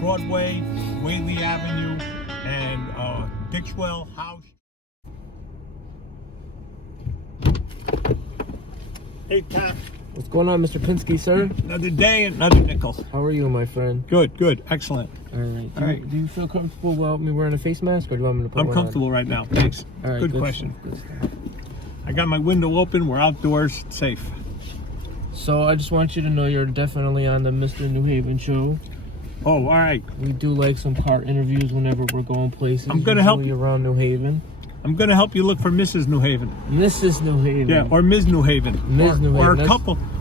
Broadway, Whalley Avenue, and Dixwell, Howe. Hey, Tom. What's going on, Mr. Pinsky, sir? Another day, another nickel. How are you, my friend? Good, good, excellent. All right. Do you feel comfortable without me wearing a face mask, or do you want me to put I'm one comfortable on? right now, thanks. All right, good question. Good stuff. I got my window open, we're outdoors, it's safe. So I just want you to know you're definitely on the Mr. New Haven show. Oh, all right. We do like some car interviews whenever we're going places. I'm gonna help you around New Haven. I'm gonna help you look for Mrs. New Haven. Mrs. New Haven. Yeah, or Ms. New Haven. Ms. New Haven. Or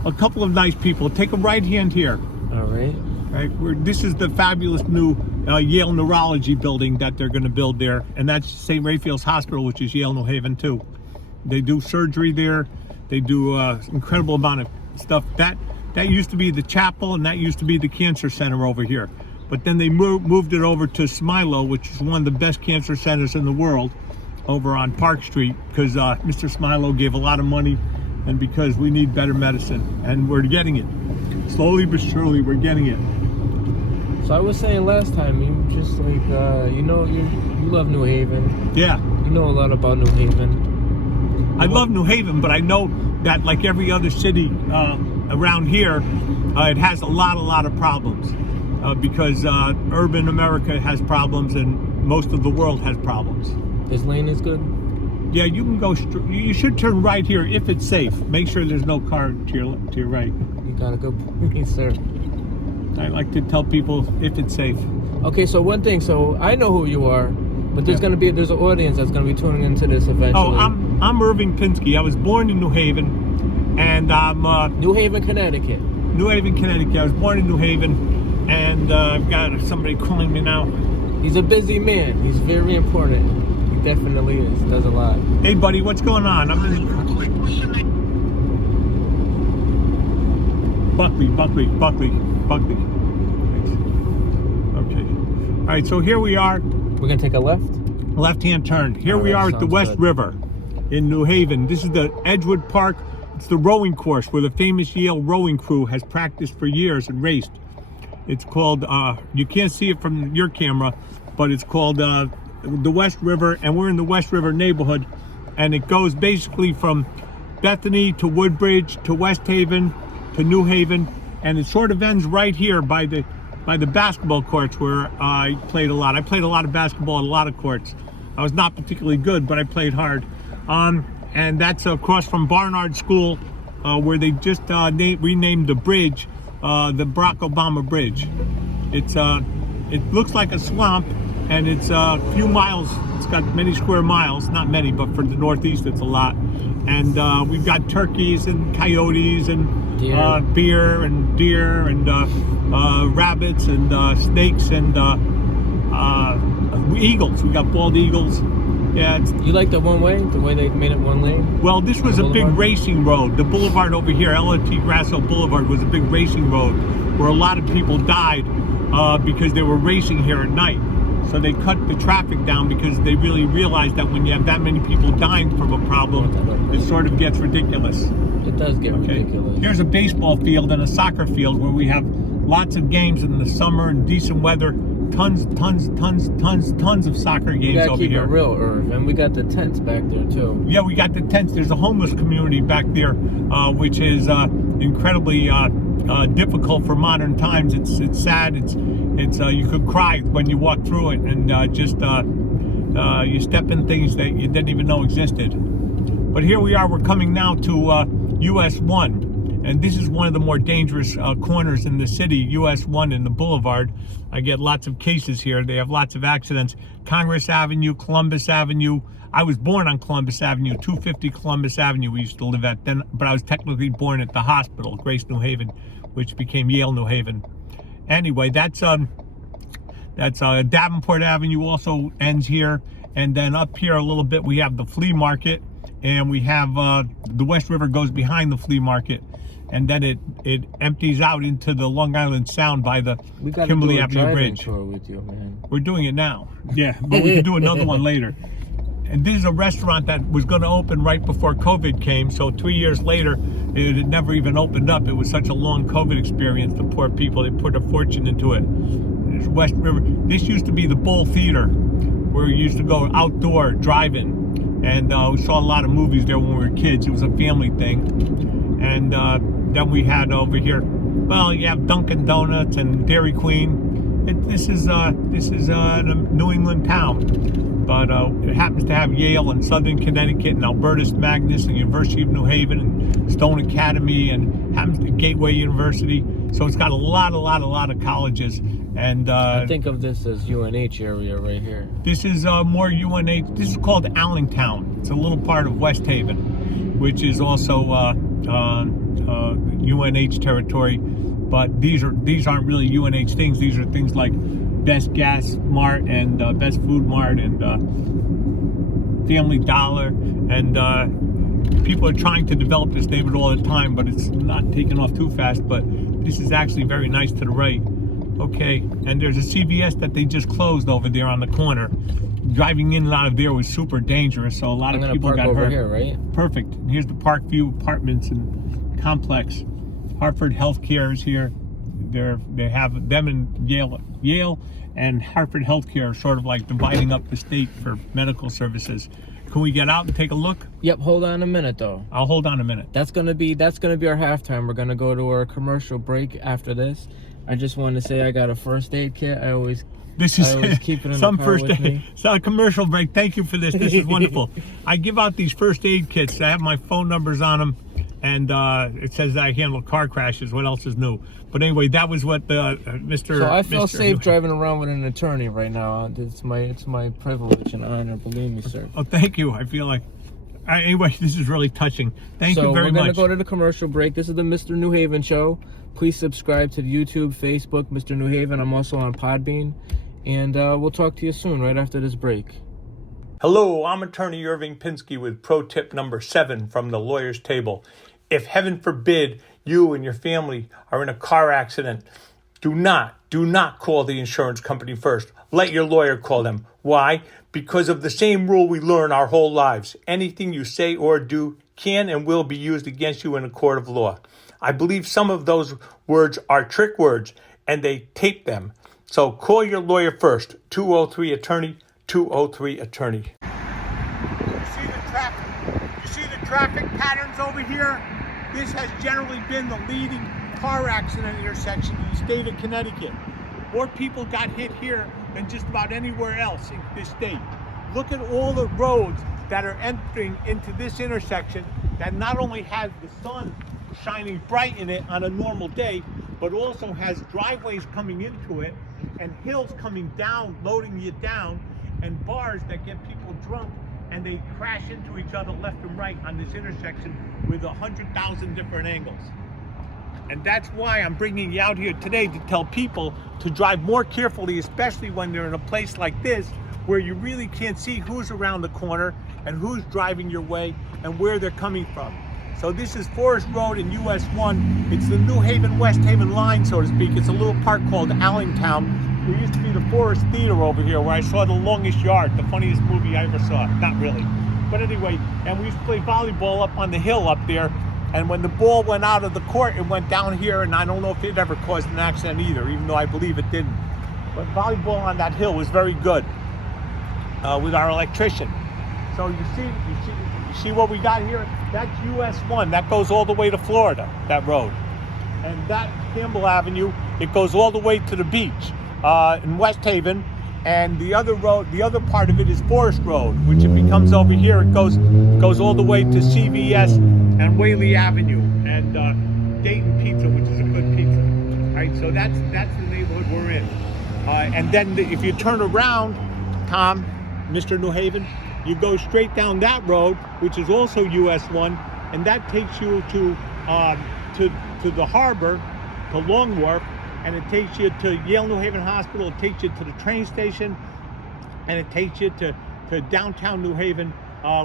a couple of nice people. Take a right hand here. All right. Right. This is the fabulous new Yale neurology building that they're going to build there, and that's St. Raphael's Hospital, which is Yale New Haven too. They do surgery there. They do incredible amount of stuff. That used to be the chapel, and that used to be the cancer center over here. But then they moved it over to Smilo, which is one of the best cancer centers in the world, over on Park Street, because Mr. Smilo gave a lot of money, and because we need better medicine, and we're getting it. Slowly but surely, we're getting it. So I was saying last time, you just like, you love New Haven. Yeah. You know a lot about New Haven. I love New Haven, but I know that like every other city around here, it has a lot of problems because urban America has problems and most of the world has problems. This lane is good? Yeah, you can go, you should turn right here if it's safe. Make sure there's no car to your right. You got a good point, sir. I like to tell people if it's safe. Okay, so one thing, so I know who you are, but there's there's an audience that's gonna be tuning into this eventually. Oh, I'm Irving Pinsky. I was born in New Haven, and I'm New Haven, Connecticut. New Haven, Connecticut. I was born in New Haven, and I've got somebody calling me now. He's a busy man. He's very important. He definitely is. Does a lot. Hey, buddy, what's going on? I'm in Buckley. Thanks. Okay. All right, so here we are. We're gonna take a Left-hand turn. Here we are at the West River in New Haven. This is the Edgewood Park. It's the rowing course where the famous Yale rowing crew has practiced for years and raced. It's called, you can't see it from your camera, but it's called the West River, and we're in the West River neighborhood, and it goes basically from Bethany to Woodbridge to West Haven to New Haven, and it sort of ends right here by the basketball courts where I played a lot. I played a lot of basketball at a lot of courts. I was not particularly good, but I played hard. And that's across from Barnard School, where they just renamed the bridge, the Barack Obama Bridge. It looks like a swamp, and it's a few miles. It's got many square miles, not many, but for the Northeast, it's a lot. And we've got turkeys and coyotes and beer and deer and rabbits and snakes and eagles. We got bald eagles. Yeah. You like the one way? The way they made it one lane? Well, this was a big racing road. The boulevard over here, L.T. Grasso Boulevard, was a big racing road where a lot of people died because they were racing here at night. So they cut the traffic down because they really realized that when you have that many people dying from a problem, it sort of gets ridiculous. It does get ridiculous. Here's a baseball field and a soccer field where we have lots of games in the summer and decent weather. Tons of soccer games over here. Keep it real, Irv. And we got the tents back there too. Yeah, we got the tents. There's a homeless community back there, which is incredibly difficult for modern times. It's sad. It's you could cry when you walk through it, and you step in things that you didn't even know existed. But here we are. We're coming now to US 1. And this is one of the more dangerous corners in the city, US 1 and the Boulevard. I get lots of cases here. They have lots of accidents. Congress Avenue, Columbus Avenue. I was born on Columbus Avenue, 250 Columbus Avenue we used to live at then, but I was technically born at the hospital, Grace New Haven, which became Yale New Haven. Anyway, that's Davenport Avenue also ends here. And then up here a little bit, we have the flea market, and we have the West River goes behind the flea market, and then it empties out into the Long Island Sound by the Kimberly Avenue Bridge. Tour with you, man. We're doing it now. Yeah, but we can do another one later. And this is a restaurant that was going to open right before COVID came. So 3 years later, it had never even opened up. It was such a long COVID experience. The poor people, they put a fortune into it. There's West River. This used to be the Bull Theater, where we used to go outdoor driving. And we saw a lot of movies there when we were kids. It was a family thing. And then we had over here, well, you have Dunkin' Donuts and Dairy Queen. This is a New England town. But it happens to have Yale and Southern Connecticut and Albertus Magnus and University of New Haven and Stone Academy and happens to Gateway University. So it's got a lot of colleges. And I think of this as UNH area right here. This is more UNH. This is called Allentown. It's a little part of West Haven, which is also UNH territory. But these aren't really UNH things. These are things like Best Gas Mart and Best Food Mart and Family Dollar, and people are trying to develop this neighborhood all the time, but it's not taking off too fast. But this is actually very nice to the right. Okay, and there's a CVS that they just closed over there on the corner. Driving in and out of there was super dangerous, so a lot of people got hurt. Over here, right? Perfect. And here's the Parkview Apartments and Complex. Hartford Healthcare is here. They have them in Yale and Hartford Healthcare are sort of like dividing up the state for medical services. Can we get out and take a look? Yep. Hold on a minute, though. I'll hold on a minute. That's gonna be our halftime. We're gonna go to our commercial break after this. I just want to say I got a first aid kit. I always keep it in some the car first with aid. me. So a commercial break. Thank you for this. This is wonderful. I give out these first aid kits. I have my phone numbers on them. And it says that I handle car crashes. What else is new? But anyway, that was what Mr. So I feel safe driving around with an attorney right now. It's my privilege and honor. Believe me, sir. Oh, thank you. I feel like. Anyway, this is really touching. Thank you very much. So we're gonna go to the commercial break. This is the Mr. New Haven Show. Please subscribe to the YouTube, Facebook, Mr. New Haven. I'm also on Podbean, and we'll talk to you soon, right after this break. Hello, I'm attorney Irving Pinsky with pro tip number 7 from the lawyer's table. If heaven forbid you and your family are in a car accident, do not call the insurance company first. Let your lawyer call them. Why? Because of the same rule we learn our whole lives. Anything you say or do can and will be used against you in a court of law. I believe some of those words are trick words and they tape them. So call your lawyer first. 203-ATTORNEY, 203-ATTORNEY. You see the traffic patterns over here? This has generally been the leading car accident intersection in the state of Connecticut. More people got hit here than just about anywhere else in this state. Look at all the roads that are entering into this intersection that not only has the sun shining bright in it on a normal day, but also has driveways coming into it and hills coming down, loading you down, and bars that get people drunk and they crash into each other left and right on this intersection with 100,000 different angles. And that's why I'm bringing you out here today to tell people to drive more carefully, especially when they're in a place like this where you really can't see who's around the corner and who's driving your way and where they're coming from. So this is Forest Road in US 1. It's the New Haven-West Haven line, so to speak. It's a little park called Allentown. There used to be the Forest Theater over here where I saw The Longest Yard, the funniest movie I ever saw. Not really. But anyway, and we used to play volleyball up on the hill up there. And when the ball went out of the court, it went down here, and I don't know if it ever caused an accident either, even though I believe it didn't. But volleyball on that hill was very good with our electrician. So you see what we got here? That's US 1. That goes all the way to Florida, that road. And that Campbell Avenue, it goes all the way to the beach in West Haven. And the other road, the other part of it is Forest Road, which it becomes over here. It goes all the way to CVS and Whalley Avenue. And Dayton Pizza, which is a good pizza. All right, so that's the neighborhood we're in. And then if you turn around, Tom, Mr. New Haven, you go straight down that road, which is also US 1, and that takes you to the harbor, to Long Wharf, and it takes you to Yale New Haven Hospital. It takes you to the train station, and it takes you to downtown New Haven,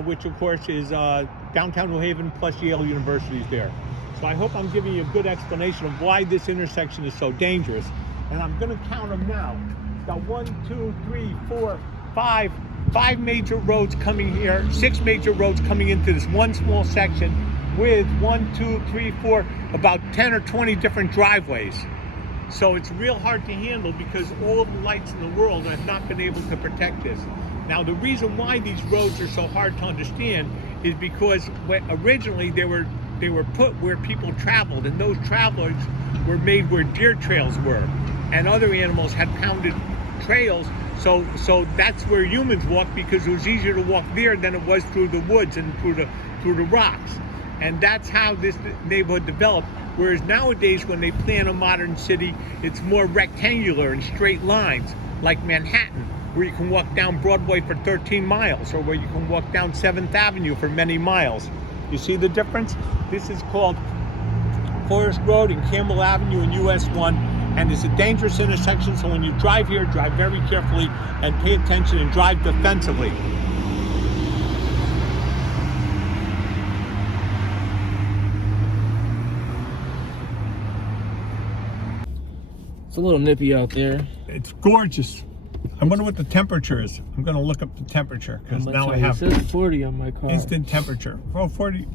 which of course is downtown New Haven plus Yale University is there. So I hope I'm giving you a good explanation of why this intersection is so dangerous. And I'm going to count them now. Got 1, 2, 3, 4, 5 major roads coming here, 6 major roads coming into this one small section with 1, 2, 3, 4, about 10 or 20 different driveways. So it's real hard to handle because all the lights in the world have not been able to protect this. Now the reason why these roads are so hard to understand is because originally they were put where people traveled, and those travelers were made where deer trails were, and other animals had pounded trails. So that's where humans walk, because it was easier to walk there than it was through the woods and through the rocks. And that's how this neighborhood developed. Whereas nowadays, when they plan a modern city, it's more rectangular and straight lines, like Manhattan, where you can walk down Broadway for 13 miles, or where you can walk down 7th Avenue for many miles. You see the difference? This is called Forest Road and Campbell Avenue in US 1, and it's a dangerous intersection, so when you drive here, drive very carefully and pay attention and drive defensively. It's a little nippy out there. It's gorgeous. I wonder what the temperature is. I'm going to look up the temperature, because now I have it says 40 on my car. Instant temperature. Oh, 40.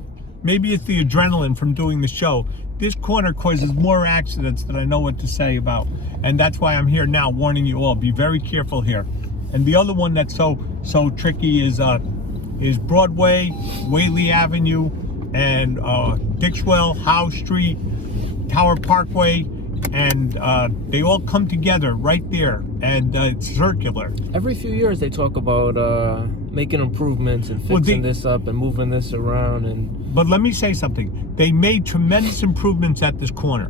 Maybe it's the adrenaline from doing the show. This corner causes more accidents than I know what to say about, and that's why I'm here now, warning you all. Be very careful here. And the other one that's so tricky is Broadway, Whalley Avenue, and Dixwell, Howe Street, Tower Parkway, and they all come together right there, and it's circular. Every few years they talk about making improvements and fixing this up and moving this around. But let me say something. They made tremendous improvements at this corner.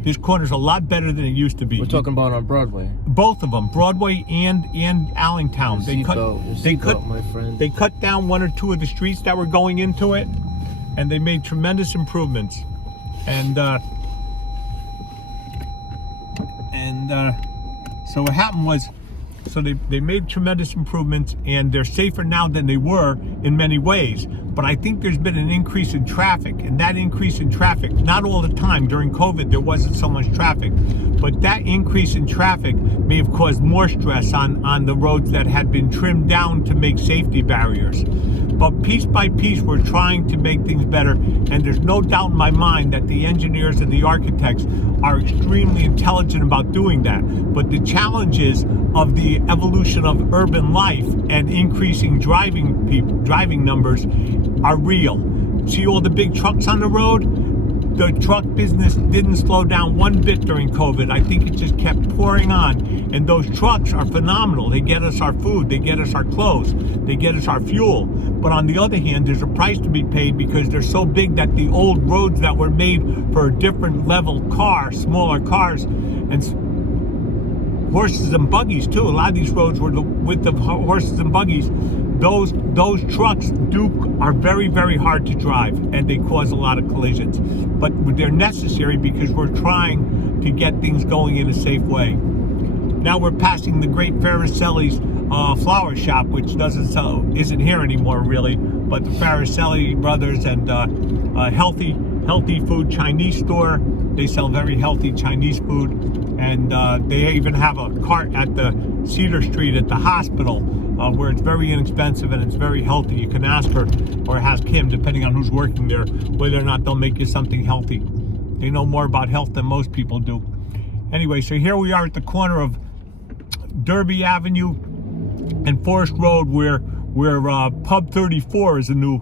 This corner's a lot better than it used to be. We're talking about on Broadway. Both of them, Broadway and Allentown. They cut down 1 or 2 of the streets that were going into it, and they made tremendous improvements. And so what happened was, so they made tremendous improvements, and they're safer now than they were in many ways. But I think there's been an increase in traffic, and that increase in traffic, not all the time, during COVID there wasn't so much traffic, but that increase in traffic may have caused more stress on the roads that had been trimmed down to make safety barriers. But piece by piece, we're trying to make things better, and there's no doubt in my mind that the engineers and the architects are extremely intelligent about doing that. But the challenges of the evolution of urban life and increasing driving numbers are real. See all the big trucks on the road? The truck business didn't slow down one bit during COVID. I think it just kept pouring on. And those trucks are phenomenal. They get us our food, they get us our clothes, they get us our fuel. But on the other hand, there's a price to be paid because they're so big that the old roads that were made for a different level car, smaller cars, and horses and buggies too. A lot of these roads were the width of horses and buggies. Those trucks are very, very hard to drive, and they cause a lot of collisions. But they're necessary because we're trying to get things going in a safe way. Now we're passing the great Fariselli's flower shop, which isn't here anymore really, but the Fariselli brothers, and healthy food Chinese store. They sell very healthy Chinese food, and they even have a cart at the Cedar Street at the hospital where it's very inexpensive and it's very healthy. You can ask her or ask him, depending on who's working there, whether or not they'll make you something healthy. They know more about health than most people do. Anyway, so here we are at the corner of Derby Avenue and Forest Road, where Pub 34 is a new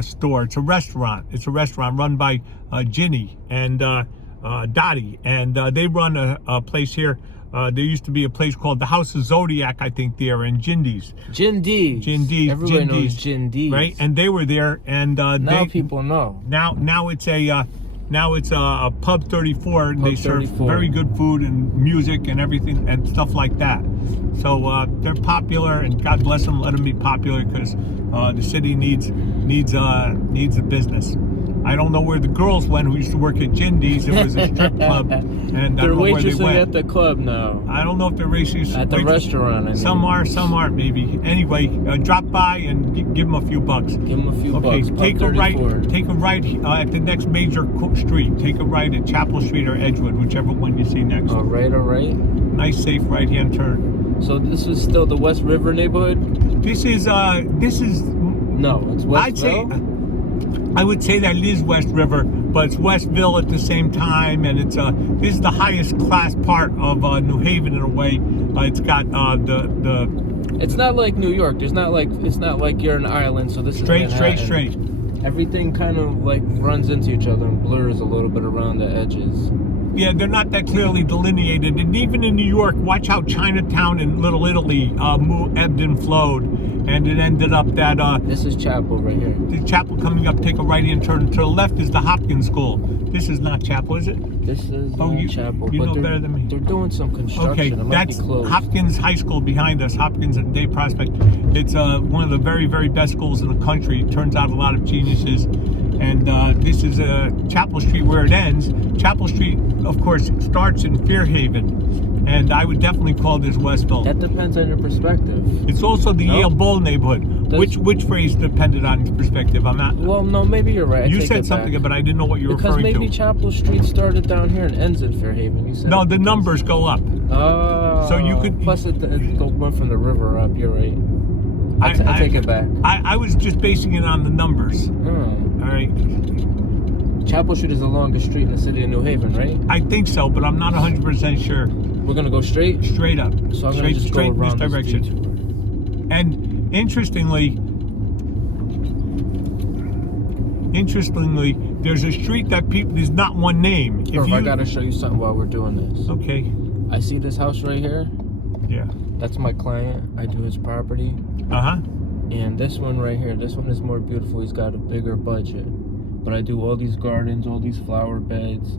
store. It's a restaurant. It's a restaurant run by Ginny and Dottie, and they run a place here. There used to be a place called the House of Zodiac, I think, there, and Jindy's. Everybody knows Jindy's, right? And they were there, and now people know. Now it's Now it's a Pub 34, and Pub they serve 34. very good food and music and everything and stuff like that. So they're popular, and God bless them, let them be popular, because the city needs a business. I don't know where the girls went who used to work at Jindy's. It was a strip club, and I They're don't know where they waitressing went. at the club now. I don't know if they're racist. At the restaurant, I mean. Some are, some aren't, maybe. Anyway, drop by and give them a few bucks. Give them a few Okay, bucks. take Pub a right. 34. Take a right at the next major street. Take a right at Chapel Street or Edgewood, whichever one you see next. All right. Nice, safe right-hand turn. So this is still the West River neighborhood? This is. No, it's Westville? I would say that it is West River, but it's Westville at the same time, and it's this is the highest class part of New Haven in a way. It's got the. It's not like New York. It's not like you're an island. So this is straight. Everything kind of like runs into each other and blurs a little bit around the edges. Yeah, they're not that clearly delineated. And even in New York, watch how Chinatown and Little Italy ebbed and flowed. And it ended up that... this is Chapel right here. The Chapel coming up, take a right-hand turn. To the left is the Hopkins School. This is not Chapel, is it? This is Chapel. You but know better than me. They're doing some construction. Okay, it might that's be closed. Hopkins High School behind us, Hopkins and Day Prospect. It's one of the very, very best schools in the country. Turns out a lot of geniuses. And this is Chapel Street where it ends. Chapel Street, of course, starts in Fairhaven. And I would definitely call this Westville. That depends on your perspective. It's also the Yale Bowl neighborhood. Which phrase depended on perspective? I'm not. Well, no, maybe you're right. You said something, but I didn't know what you were referring to. Because maybe Chapel Street started down here and ends in Fairhaven. You said no, the numbers go up. Oh. So you could. Plus, it went from the river up. You're right. I take it back. I was just basing it on the numbers. All right. Chapel Street is the longest street in the city of New Haven, right? I think so, but I'm not 100% sure. We're gonna go straight? Straight up. So I'm gonna just go around this direction. And interestingly, there's a street that there's not one name. I gotta show you something while we're doing this. Okay. I see this house right here. Yeah. That's my client. I do his property. And this one right here, this one is more beautiful. He's got a bigger budget. But I do all these gardens, all these flower beds.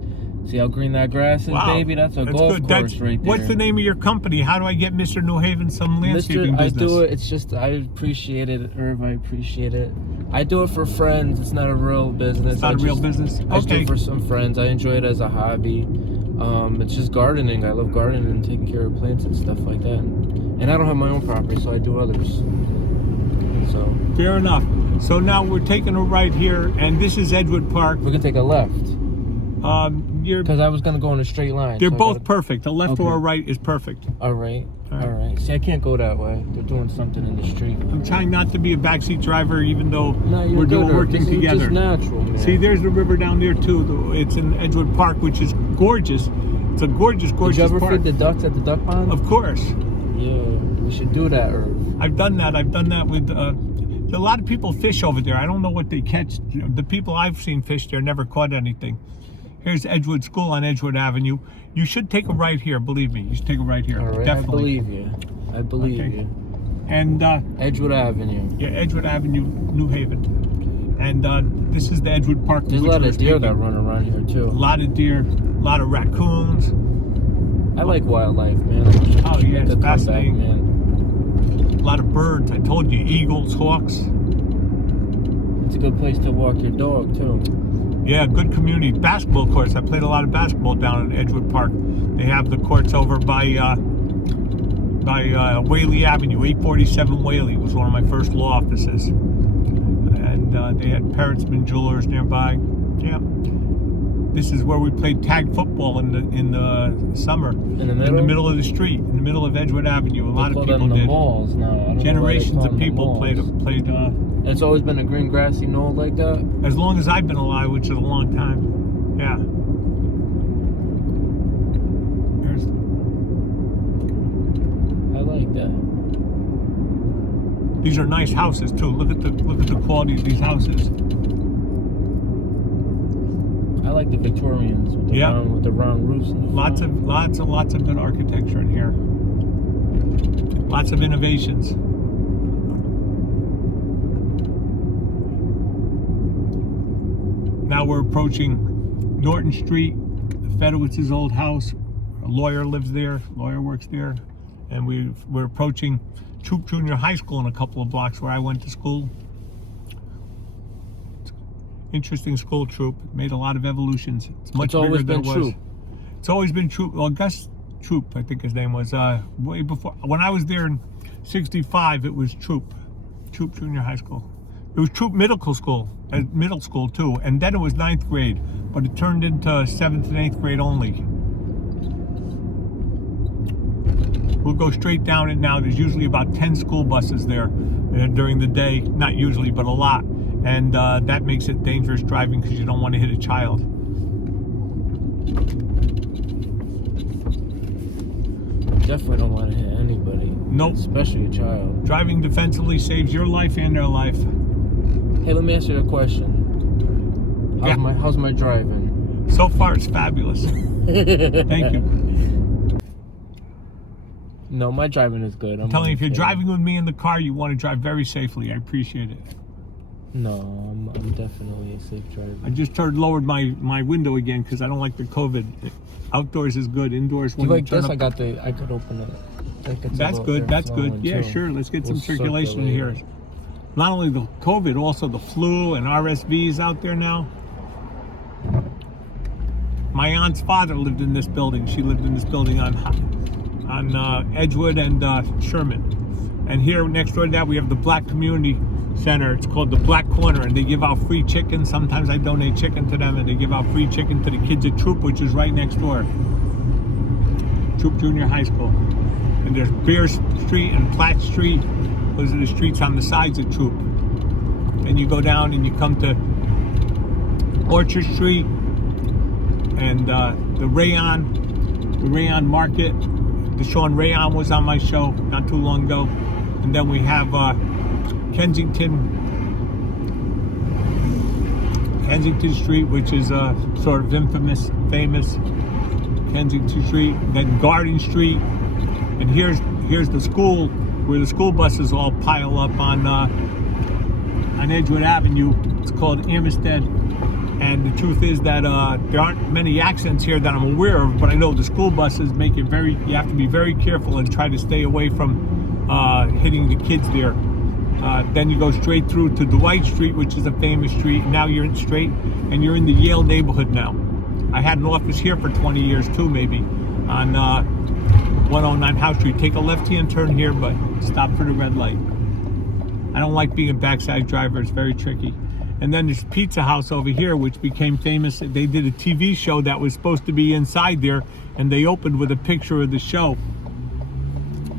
See how green that grass is, baby? That's a golf course right there. What's the name of your company? How do I get Mr. New Haven some landscaping business? I do it. It's just, I appreciate it, Irv. I appreciate it. I do it for friends. It's not a real business. It's not a real business? I just do it for some friends. I enjoy it as a hobby. It's just gardening. I love gardening and taking care of plants and stuff like that. And I don't have my own property, so I do others. So fair enough. So now we're taking a right here, and this is Edgewood Park. We're gonna take a left. Because I was gonna go in a straight line. They're both perfect. A left or a right is perfect. All right. See, I can't go that way. They're doing something in the street. I'm trying not to be a backseat driver, even though we're working together. It's just natural, man. See, there's the river down there too. It's in Edgewood Park, which is gorgeous. It's a gorgeous park. Did you ever feed the ducks at the duck pond? Of course. Yeah, we should do that, Irv. I've done that. With a lot of people fish over there. I don't know what they catch. The people I've seen fish there never caught anything. Here's Edgewood School on Edgewood Avenue. You should take a right here, believe me. You should take a right here. All right, definitely. I believe you. And Edgewood Avenue. Yeah, Edgewood Avenue, New Haven. And this is the Edgewood Park. There's a lot of deer that run around here too. A lot of deer, a lot of raccoons. I like wildlife, man. Oh yeah, it's fascinating. Man. A lot of birds. I told you, eagles, hawks. It's a good place to walk your dog too. Yeah, good community. Basketball courts. I played a lot of basketball down at Edgewood Park. They have the courts over by Whalley Avenue. 847 Whalley was one of my first law offices. And they had Parentsman Jewelers nearby. Yeah. This is where we played tag football in the summer. In the middle? In the middle of the street, in the middle of Edgewood Avenue. A lot of people did. Malls now. Generations of people played. It's always been a green grassy knoll like that? As long as I've been alive, which is a long time. Yeah. I like that. These are nice houses too. Look at the quality of these houses. I like the Victorians with the round roofs. Lots of good architecture in here. Lots of innovations. Now we're approaching Norton Street, Fedowitz's old house. A lawyer lives there, lawyer works there. And we're approaching Troop Junior High School in a couple of blocks where I went to school. Interesting school, Troop. Made a lot of evolutions. It's much bigger than it was. Troop. It's always been Troop. Well, Gus Troop, I think his name was, way before. When I was there in 65, it was Troop Junior High School. It was Troop Middle School too, and then it was 9th grade, but it turned into 7th and 8th grade only. We'll go straight down it now. There's usually about 10 school buses there during the day. Not usually, but a lot. And that makes it dangerous driving because you don't want to hit a child. Definitely don't want to hit anybody. Nope. Especially a child. Driving defensively saves your life and their life. Hey, let me ask you a question. How's my driving? So far, it's fabulous. Thank you. No, my driving is good. I'm telling you, if you're driving with me in the car, you want to drive very safely. I appreciate it. No, I'm definitely a safe driver. I just lowered my window again because I don't like the COVID. Outdoors is good. Indoors, when you you like turn this, up, I could open it. That's good. That's good. Yeah, sure. Let's get some circulation in here. Not only the COVID, also the flu and RSVs out there now. My aunt's father lived in this building. She lived in this building on Edgewood and Sherman. And here next door to that, we have the Black Community Center. It's called the Black Corner, and they give out free chicken. Sometimes I donate chicken to them, and they give out free chicken to the kids at Troop, which is right next door. Troop Junior High School. And there's Beer Street and Platt Street. Those are the streets on the sides of Troop. And you go down and you come to Orchard Street and the Rayon Market. Deshaun Rayon was on my show not too long ago. And then we have Kensington Street, which is sort of famous Kensington Street. Then Garden Street. And here's the school, where the school buses all pile up on Edgewood Avenue. It's called Amistad. And the truth is that there aren't many accidents here that I'm aware of, but I know the school buses make it you have to be very careful and try to stay away from hitting the kids there. Then you go straight through to Dwight Street, which is a famous street. Now you're in you're in the Yale neighborhood now. I had an office here for 20 years too, maybe, on 109 Howe Street. Take a left-hand turn here, but stop for the red light. I don't like being a backside driver. It's very tricky. And then there's Pizza House over here, which became famous. They did a TV show that was supposed to be inside there, and they opened with a picture of the show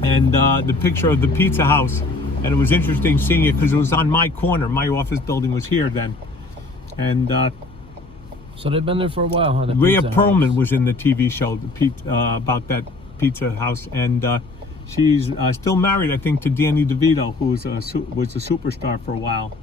and the picture of the Pizza House. And it was interesting seeing it because it was on my corner. My office building was here then. And so they've been there for a while, huh? Rhea Perlman was in the TV show about that Pizza House, and she's still married, I think, to Danny DeVito, who was a superstar for a while.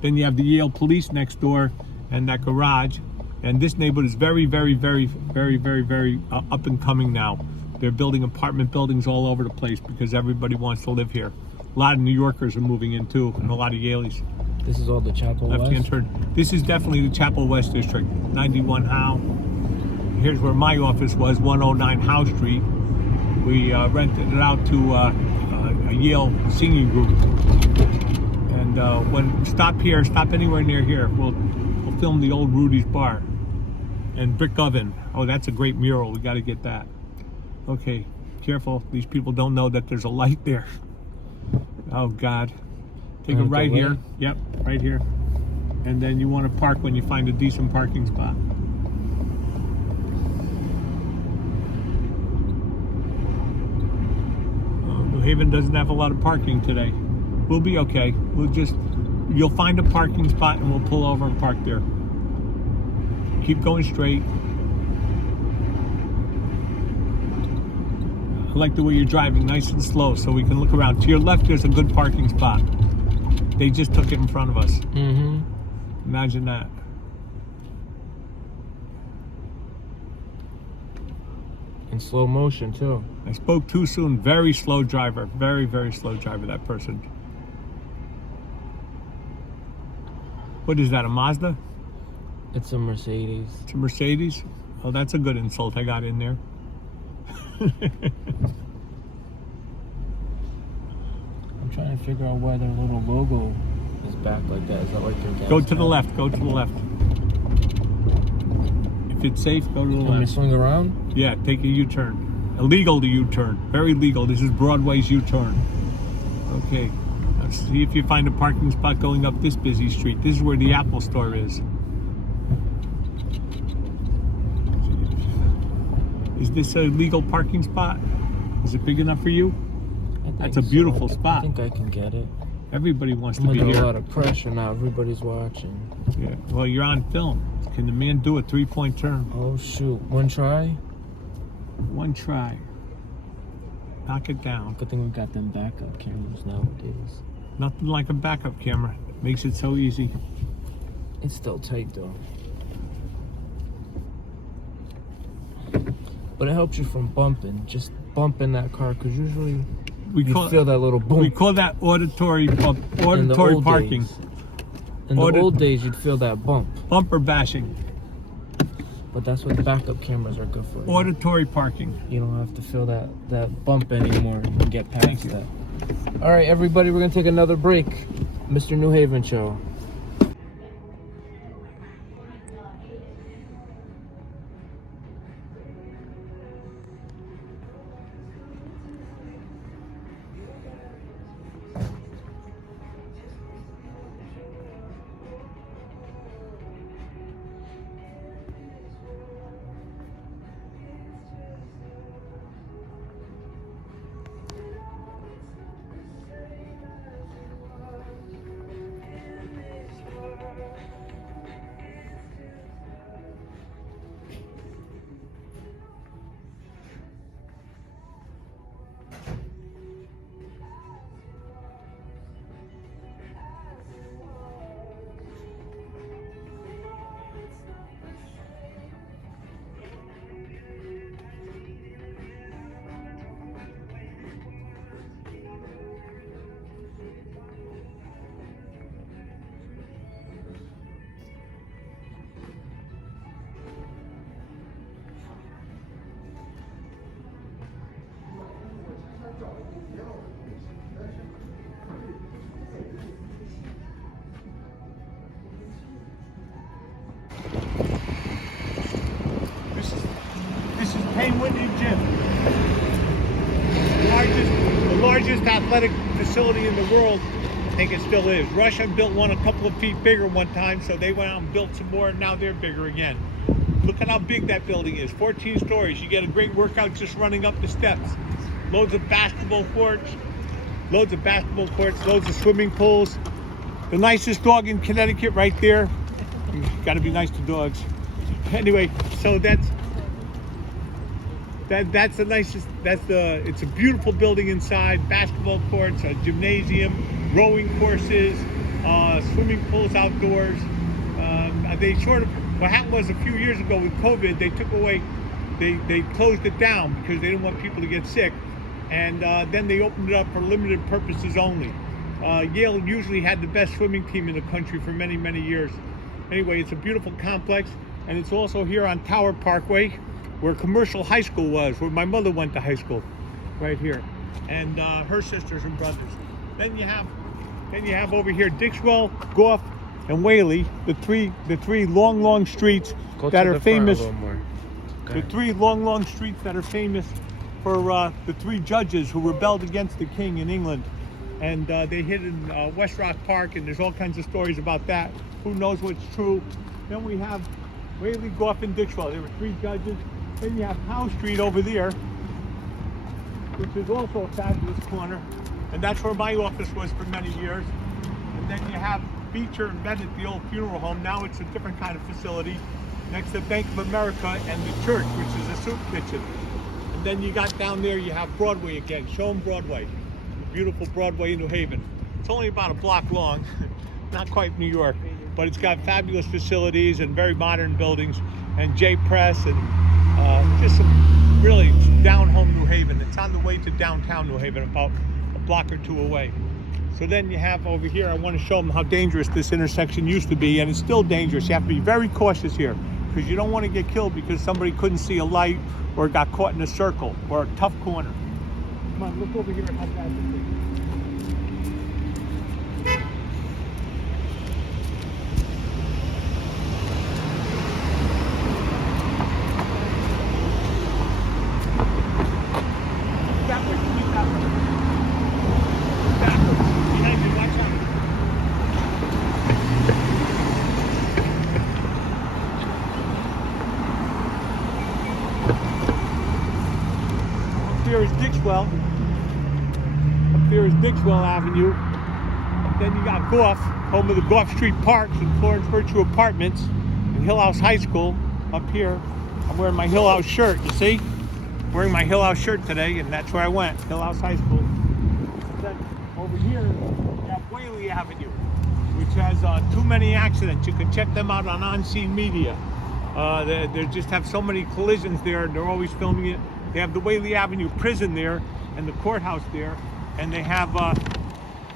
Then you have the Yale police next door and that garage. And this neighborhood is very, very, very, very, very, very up and coming now. They're building apartment buildings all over the place because everybody wants to live here. A lot of New Yorkers are moving in too, and a lot of Yaleys. This is all the Chapel West? This is definitely the Chapel West District, 91 Howe. Here's where my office was, 109 Howe Street. We rented it out to a Yale singing group. And stop anywhere near here. We'll film the old Rudy's Bar and Brick Oven. Oh, that's a great mural. We got to get that. Okay, careful. These people don't know that there's a light there. Oh God. Take a right here. Yep, right here. And then you want to park when you find a decent parking spot. New Haven doesn't have a lot of parking today. We'll be okay. You'll find a parking spot and we'll pull over and park there. Keep going straight. I like the way you're driving, nice and slow, so we can look around. To your left, there's a good parking spot. They just took it in front of us. Mm-hmm. Imagine that. In slow motion, too. I spoke too soon. Very slow driver. Very, very slow driver, that person. What is that, a Mazda? It's a Mercedes. It's a Mercedes? Oh, that's a good insult I got in there. I'm trying to figure out why their little logo is back like that. Is that like their gas Go to the tank? left. Go to the left. If it's safe, go to the Let me left. swing around? Yeah, take a U-turn. Illegal to U-turn. Very legal. This is Broadway's U-turn. Okay. Now see if you find a parking spot going up this busy street. This is where the Apple store is. Is this a legal parking spot? Is it big enough for you? That's a beautiful spot. I think I can get it. Everybody wants I'm to be under here. a lot of pressure now. Everybody's watching. Yeah. Well, you're on film. Can the man do a 3-point turn? Oh shoot! One try. One try. Knock it down. Good thing we got them backup cameras nowadays. Nothing like a backup camera. Makes it so easy. It's still tight though. But it helps you from bumping. Just bumping that car, because usually you feel that little boom. We call that auditory bump, In the auditory old parking. days. In the old days, you'd feel that bump. Bumper bashing. But that's what backup cameras are good for. Auditory parking. You don't have to feel that bump anymore. You can get past that. All right, everybody, we're gonna take another break. Mr. New Haven Show. This is Payne Whitney Gym. The largest athletic facility in the world. I think it still is. Russia built one a couple of feet bigger one time, so they went out and built some more, and now they're bigger again. Look at how big that building is. 14 stories. You get a great workout just running up the steps. Loads of basketball courts, loads of swimming pools. The nicest dog in Connecticut right there. You gotta be nice to dogs. Anyway, so that's the nicest. It's a beautiful building inside. Basketball courts, a gymnasium, rowing courses, swimming pools outdoors. What happened was a few years ago with COVID, they closed it down because they didn't want people to get sick, and then they opened it up for limited purposes only. Yale usually had the best swimming team in the country for many, many years. Anyway, it's a beautiful complex, and it's also here on Tower Parkway, where Commercial High School was, where my mother went to high school, right here, and her sisters and brothers. Then you have over here Dixwell, Goffee, and Whalley, the three long streets that are famous. The three long streets that are famous for the three judges who rebelled against the king in England, and they hid in West Rock Park, and there's all kinds of stories about that. Who knows what's true? Then we have Whalley, Goffee, and Dixwell. There were three judges. Then you have Howe Street over there, which is also a fabulous corner, and that's where my office was for many years. And then you have Beecher and Bennett, the old funeral home. Now it's a different kind of facility next to Bank of America and the church, which is a soup kitchen. And then you got down there, you have Broadway again, Sherman Broadway, beautiful Broadway in New Haven. It's only about a block long, not quite New York, but it's got fabulous facilities and very modern buildings, and J Press, and just some really down home New Haven. It's on the way to downtown New Haven, about a block or two away. So then you have over here, I want to show them how dangerous this intersection used to be, and it's still dangerous. You have to be very cautious here because you don't want to get killed because somebody couldn't see a light or got caught in a circle or a tough corner. Come on, look over here at how bad this is. Here is Dixwell. Up there is Dixwell Avenue. Then you got Goff, home of the Goff Street Parks and Florence Virtue Apartments, and Hill House High School up here. I'm wearing my Hill House shirt, you see? Wearing my Hill House shirt today, and that's where I went, Hill House High School. Then over here, you have Whalley Avenue, which has too many accidents. You can check them out on On-Scene Media. They just have so many collisions there, and they're always filming it. They have the Whalley Avenue prison there and the courthouse there, and they have,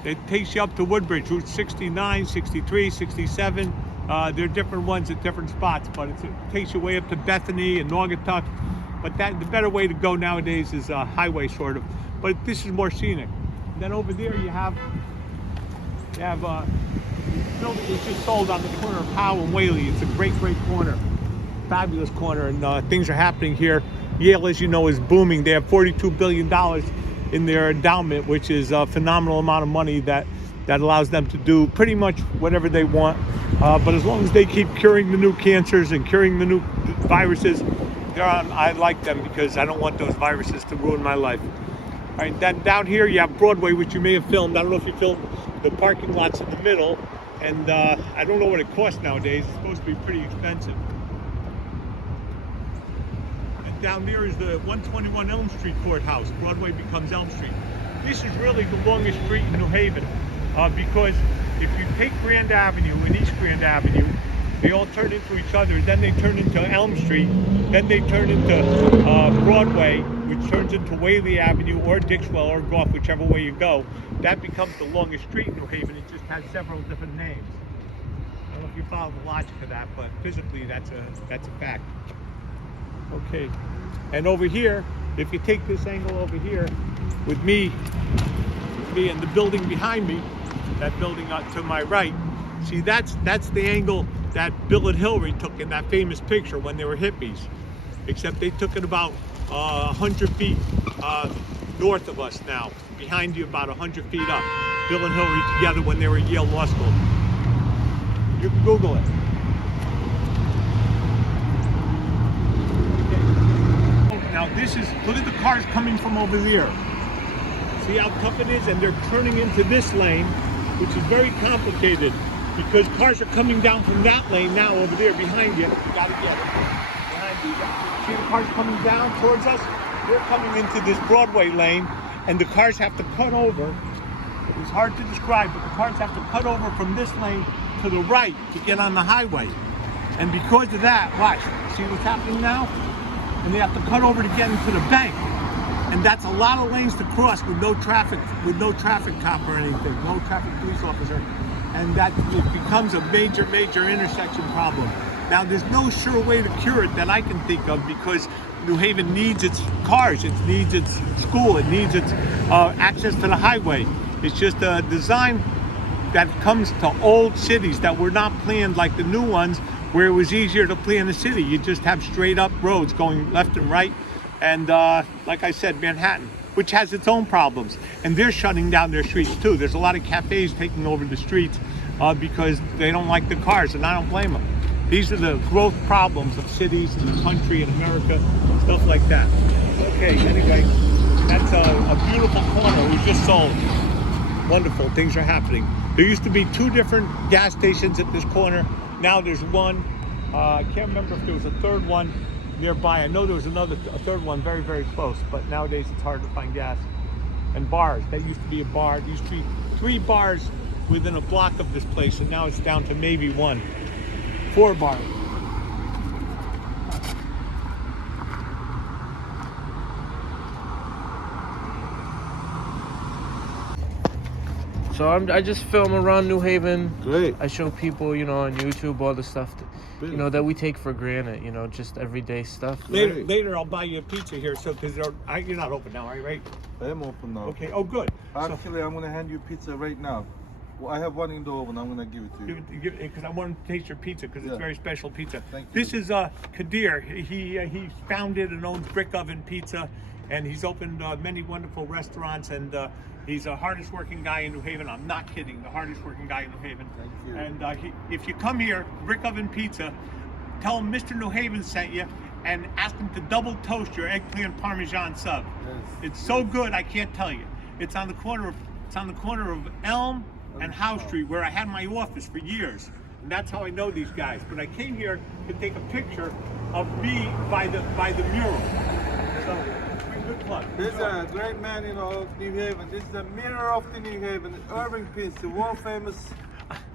it takes you up to Woodbridge, Route 69, 63, 67. There are different ones at different spots, but it takes you way up to Bethany and Naugatuck. But the better way to go nowadays is a highway, sort of. But this is more scenic. And then over there you have a building was just sold on the corner of Howe and Whalley. It's a great corner, fabulous corner, and things are happening here. Yale, as you know, is booming. They have $42 billion in their endowment, which is a phenomenal amount of money that allows them to do pretty much whatever they want. But as long as they keep curing the new cancers and curing the new viruses, I like them because I don't want those viruses to ruin my life. All right, then down here you have Broadway, which you may have filmed. I don't know if you filmed the parking lots in the middle, and I don't know what it costs nowadays. It's supposed to be pretty expensive. Down there is the 121 Elm Street courthouse. Broadway becomes Elm Street. This is really the longest street in New Haven because if you take Grand Avenue and East Grand Avenue, they all turn into each other. Then they turn into Elm Street. Then they turn into Broadway, which turns into Whalley Avenue or Dixwell or Goff, whichever way you go. That becomes the longest street in New Haven. It just has several different names. I don't know if you follow the logic of that, but physically that's a fact. Okay, and over here, if you take this angle over here with me and the building behind me, that building to my right, see that's the angle that Bill and Hilary took in that famous picture when they were hippies, except they took it about 100 feet north of us now, behind you about 100 feet up. Bill and Hilary together when they were at Yale Law School. You can Google it. Now look at the cars coming from over there. See how tough it is? And they're turning into this lane, which is very complicated because cars are coming down from that lane now over there behind you. You gotta get it. Behind you. See the cars coming down towards us? They're coming into this Broadway lane, and the cars have to cut over. It's hard to describe, but the cars have to cut over from this lane to the right to get on the highway. And because of that, watch, see what's happening now? And they have to cut over to get into the bank, and that's a lot of lanes to cross with no traffic cop or anything, no traffic police officer, and that it becomes a major intersection problem. Now there's no sure way to cure it that I can think of because New Haven needs its cars, it needs its school, it needs its access to the highway. It's just a design that comes to old cities that were not planned like the new ones, where it was easier to plan a city. You just have straight up roads going left and right. And like I said, Manhattan, which has its own problems. And they're shutting down their streets too. There's a lot of cafes taking over the streets because they don't like the cars, and I don't blame them. These are the growth problems of cities and the country and America, stuff like that. Okay, anyway, that's a beautiful corner we just sold. Wonderful, things are happening. There used to be 2 different gas stations at this corner. Now there's one. I can't remember if there was a third one nearby. I know there was a third one very close, but nowadays it's hard to find gas. And bars, that used to be a bar. There used to be 3 bars within a block of this place, and now it's down to maybe 1. 4 bars. So I just film around New Haven. Great. I show people, you know, on YouTube all the stuff that, you know, that we take for granted. You know, just everyday stuff. Later I'll buy you a pizza here. So because you're not open now, are you? Right? I am open now. Okay. Oh, good. Actually, I'm gonna hand you pizza right now. Well, I have one in the oven. I'm gonna give it to you. Give it because I want to taste your pizza because it's very special pizza. Thank you. This is Kadir. He founded and owns Brick Oven Pizza, and he's opened many wonderful restaurants. And he's the hardest working guy in New Haven. I'm not kidding. The hardest working guy in New Haven. Thank you. And if you come here, Brick Oven Pizza, tell him Mr. New Haven sent you, and ask him to double toast your eggplant parmesan sub. Yes. It's so good I can't tell you. It's on the corner of Elm and Howe Street, where I had my office for years, and that's how I know these guys. But I came here to take a picture of me by the mural. So, good luck. This is a great man, you know, of New Haven. This is the mirror of the New Haven. Irving Pinsky, world famous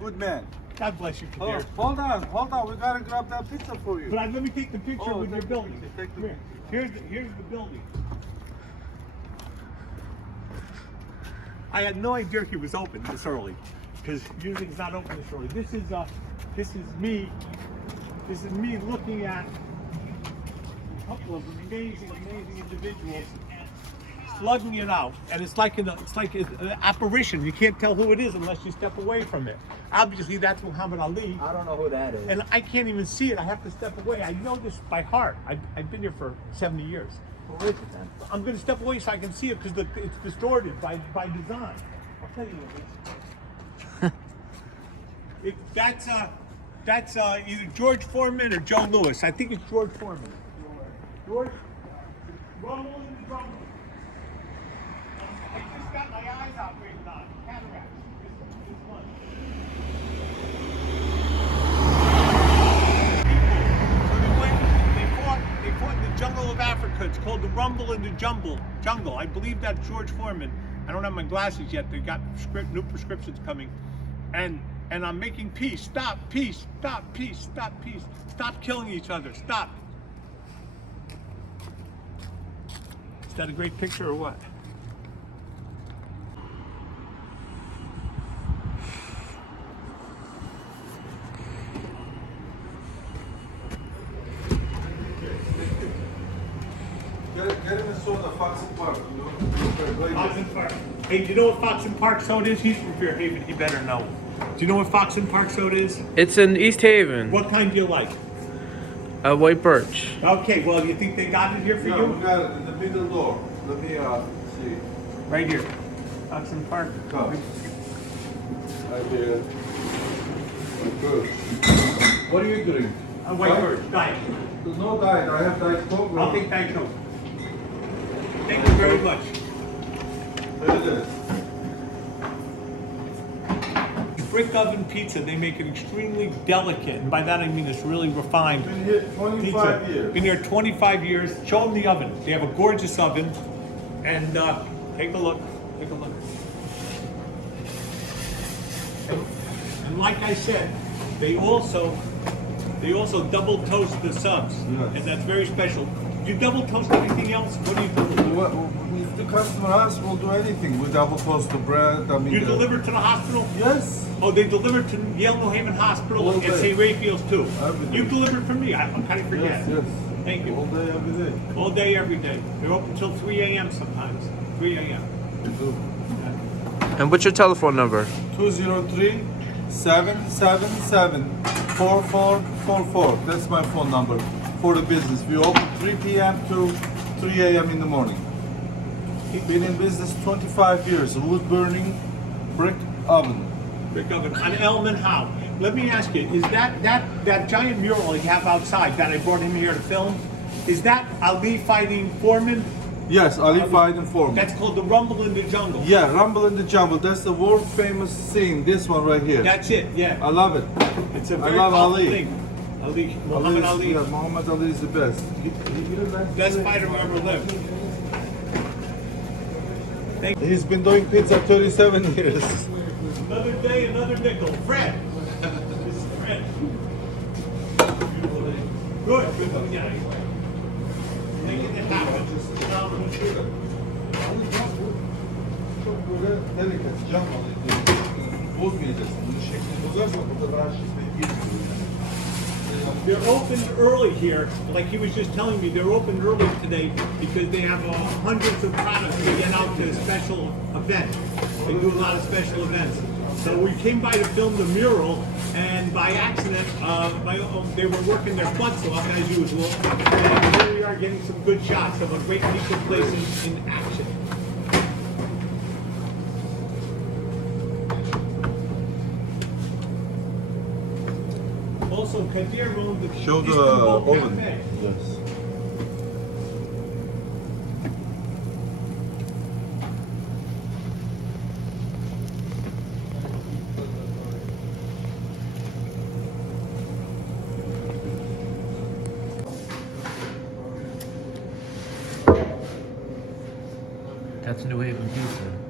good man. God bless you, Kadir. Hold on. We gotta grab that pizza for you. But let me take the picture with your building. Take the Come here. Here's the building. I had no idea he was open this early, because usually he's not open this early. This is me looking at a couple of amazing individuals slugging it out, and it's like an apparition. You can't tell who it is unless you step away from it. Obviously, that's Muhammad Ali. I don't know who that is. And I can't even see it. I have to step away. I know this by heart. I've been here for 70 years. Who is it then? I'm going to step away so I can see it because it's distorted by design. I'll tell you what it is. That's either George Foreman or Joe Louis. I think it's George Foreman. George, rumble in the drum. I just got my eyes operated on. Cataract. This one. They fought in the jungle of Africa. It's called the Rumble in the Jungle. I believe that's George Foreman. I don't have my glasses yet. They got new prescriptions coming. And I'm making peace. Stop, peace. Stop, peace. Stop, peace. Stop killing each other. Stop. Is that a great picture or what? Get him a soda, Fox and Park, you know? Fox and Park. Hey, do you know what Fox and Park soda is? He's from Fairhaven. He better know. Do you know what Fox and Park soda is? It's in East Haven. What kind do you like? White birch. Okay, well, you think they got it here for Yeah, you? we got it in the middle door. Let me see. Right here. Fox and Park. Come. Right there. White birch. What are you doing? White birch. Diet. There's no diet. I have Diet Coke. I'll take Diet Coke. Thank you very much. There it is. Brick Oven Pizza, they make it extremely delicate, and by that I mean it's really refined. Been here 25 years. Been here 25 years. Show them the oven. They have a gorgeous oven, and take a look. Take a look. And like I said, they also double toast the subs, Yes. and that's very special. Do you double toast anything else? What do you do? If the customer asks, we'll do anything. We double toast the bread. I mean, You deliver to the hospital? Yes. Oh, they deliver to Yale New Haven Hospital All and day. St. Raphael's too. Every day. You delivered for me. I'm kind of forget. Yes. Thank you. All day, every day. All day, every day. They're open until 3 a.m. sometimes. 3 a.m. We do. And what's your telephone number? 203-777-4444. That's my phone number for the business. We open 3 p.m. to 3 a.m. in the morning. Been in business 25 years. Wood burning, brick oven. Brick oven on Elm and Howe. Let me ask you: is that giant mural you have outside that I brought him here to film? Is that Ali fighting Foreman? Yes, Ali fight and Foreman. That's called the Rumble in the Jungle. Yeah, Rumble in the Jungle. That's the world famous scene. This one right here. That's it. Yeah. I love it. It's a I very love powerful Ali. thing. Ali, Muhammad Ali, Yeah, Muhammad Ali is the best. best fighter who ever lived. He's been doing pizza 37 years. Another day, another nickel. Fred. This is Fred. Good. Yeah. Making it happen. Delicate, jump on it. bozmayacaksın. Bunu şeklini bozarsan burada her şey girmiyor. They're open early here, like he was just telling me, they're open early today because they have hundreds of products to get out to special events. They do a lot of special events. So we came by to film the mural, and by accident, they were working their butts off as usual, and here we are getting some good shots of a great piece of place in action. Also, Kadir owned the Show the Istanbul oven. Cafe. Yes. That's New Haven pizza.